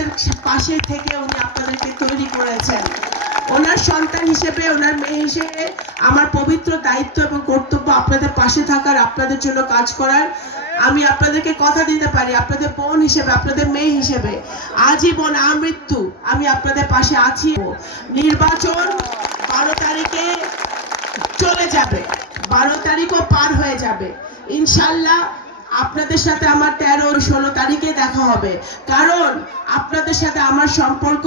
আপনাদের পাশে থেকে উনি আপনাদেরকে তৈরি করেছেন। ওনার সন্তান হিসেবে, ওনার মেয়ে হিসেবে আমার পবিত্র দায়িত্ব এবং কর্তব্য আপনাদের পাশে থাকার, আপনাদের জন্য কাজ করার। আমি আপনাদেরকে কথা দিতে পারি, আপনাদের বোন হিসেবে, আপনাদের মেয়ে হিসেবে আজীবন আমৃত্যু আমি আপনাদের পাশে আছি। নির্বাচন 12 তারিখে চলে যাবে, 12 তারিখও পার হয়ে যাবে। ইনশাল্লাহ আপনাদের সাথে আমার 13-16 তারিখে দেখা হবে, কারণ আপনাদের সাথে আমার সম্পর্ক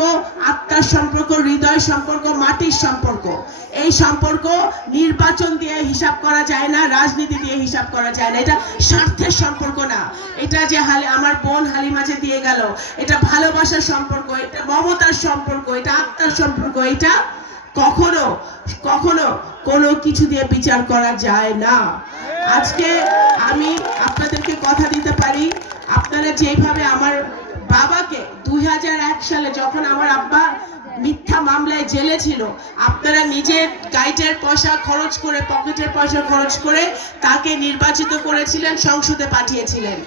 আত্মার সম্পর্ক, হৃদয় সম্পর্ক, মাটির সম্পর্ক। এই সম্পর্ক নির্বাচন দিয়ে হিসাব করা যায় না, রাজনীতি দিয়ে হিসাব করা যায় না। এটা স্বার্থের সম্পর্ক না, এটা যে আমার বোন হালিমা যে দিয়ে গেল, এটা ভালোবাসার সম্পর্ক, এটা মমতার সম্পর্ক, এটা আত্মার সম্পর্ক। এটা কখনো কখনো কোনো কিছু দিয়ে বিচার করা যায় না। আজকে আমি আপনাদেরকে কথা দিতে পারি, আপনারা যেভাবে আমার বাবাকে 2001 সালে যখন আমার আব্বা মিথ্যা মামলায় জেলে ছিল, আপনারা নিজের গাইডের পয়সা খরচ করে, পকেটের পয়সা খরচ করে তাকে নির্বাচিত করেছিলেন, সংসদে পাঠিয়েছিলেন।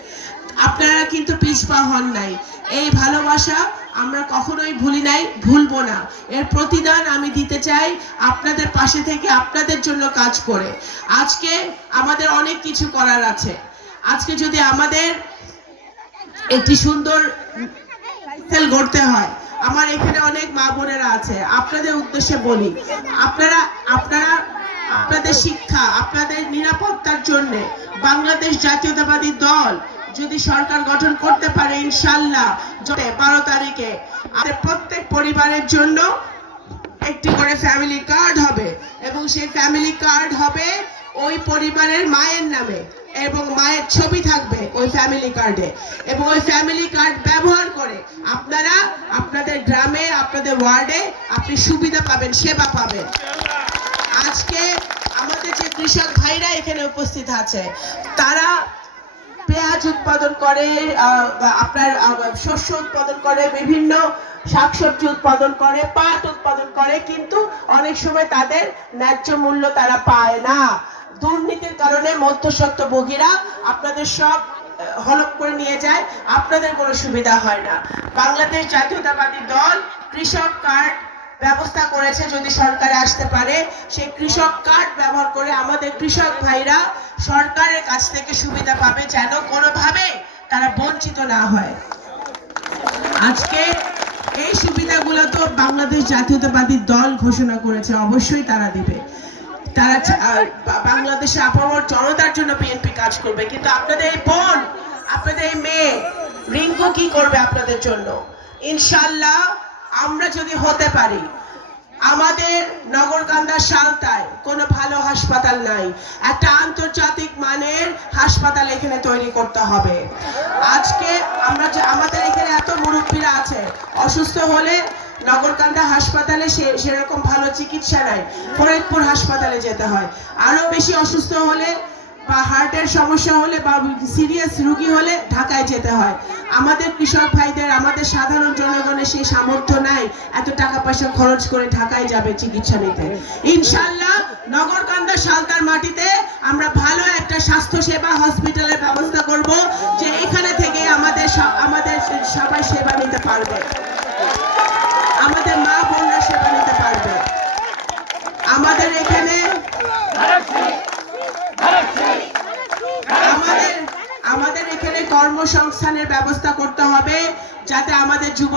আপনারা কিন্তু পিছপা হন নাই। এই ভালোবাসা আমরা কখনোই ভুলি নাই, ভুলবো না। এর প্রতিদান আমি দিতে চাই আপনাদের পাশে থেকে, আপনাদের জন্য কাজ করে। আজকে আমাদের অনেক কিছু করার আছে। আজকে যদি আমাদের একটি সুন্দর সেল গড়তে হয়, আমার এখানে অনেক মা বোনেরা আছে, আপনাদের উদ্দেশ্যে বলি, আপনারা আপনাদের শিক্ষা, আপনাদের নিরাপত্তার জন্য বাংলাদেশ জাতীয়তাবাদী দল যদি সরকার গঠন করতে পারে, ইনশাল্লাহ 12 তারিখে প্রত্যেক পরিবারের জন্য একটি করে ফ্যামিলি কার্ড হবে, এবং সেই ফ্যামিলি কার্ড হবে ওই পরিবারের মায়ের নামে, এবং মায়ের ছবি থাকবে ওই ফ্যামিলি কার্ডে। এবং ওই ফ্যামিলি কার্ড ব্যবহার করে আপনারা আপনাদের গ্রামে, আপনাদের ওয়ার্ডে আপনি সুবিধা পাবেন, সেবা পাবেন। আজকে আমাদের যে কৃষক ভাইরা এখানে উপস্থিত আছে, তারা পেঁয়াজ উৎপাদন করে, আপনার শস্য উৎপাদন করে, বিভিন্ন শাকসবজি উৎপাদন করে, পাট উৎপাদন করে, কিন্তু অনেক সময় তাদের ন্যায্য মূল্য তারা পায় না। দুর্নীতির কারণে মধ্যস্বত্বভোগীরা আপনাদের সব হলপ করে নিয়ে যায়, আপনাদের কোনো সুবিধা হয় না। বাংলাদেশ জাতীয়তাবাদী দল কৃষক কার্ড ব্যবস্থা করেছে, যদি সরকারে আসতে পারে সেই কৃষক কার্ড ব্যবহার করে আমাদের কৃষক ভাইরা সরকারের কাছ থেকে সুবিধা পাবে, যেন কোনোভাবে তারা বঞ্চিত না হয়। আজকে এই সুবিধাগুলো তো বাংলাদেশ জাতীয়তাবাদী দল ঘোষণা করেছে, অবশ্যই তারা দিবে। তারা বাংলাদেশের আপামর জনতার জন্য বিএনপি কাজ করবে, কিন্তু আপনাদের এই বোন, আপনাদের এই মেয়ে রিঙ্কু কি করবে আপনাদের জন্য? ইনশাল্লাহ আমরা যদি হতে পারি, আমাদের নগরকান্দা সালতায় কোনো ভালো হাসপাতাল নাই, একটা আন্তর্জাতিক মানের হাসপাতাল এখানে তৈরি করতে হবে। আজকে আমাদের এখানে এত মুরব্বীরা আছে, অসুস্থ হলে নগরকান্দা হাসপাতালে সেরকম ভালো চিকিৎসা নাই, ফরিদপুর হাসপাতালে যেতে হয়। আরো বেশি অসুস্থ হলে বা হার্টের সমস্যা হলে বা সিরিয়াস রোগী হলে ঢাকায় যেতে হয়। আমাদের কৃষক ভাইদের, আমাদের সাধারণ জনগণের সেই সামর্থ্য নাই এত টাকা পয়সা খরচ করে ঢাকায় যাবে চিকিৎসা নিতে। ইনশাল্লাহ নগরকান্দা সালতার মাটিতে আমরা ভালো একটা স্বাস্থ্য সেবা হসপিটালের ব্যবস্থা করব, যে এখানে থেকে আমাদের সবাই সেবা নিতে পারবে, আমাদের মা বোনরা সেবা নিতে পারবে। আমাদের এখানে কর্মসংস্থানের ব্যবস্থা করতে হবে, যাতে আমাদের যুব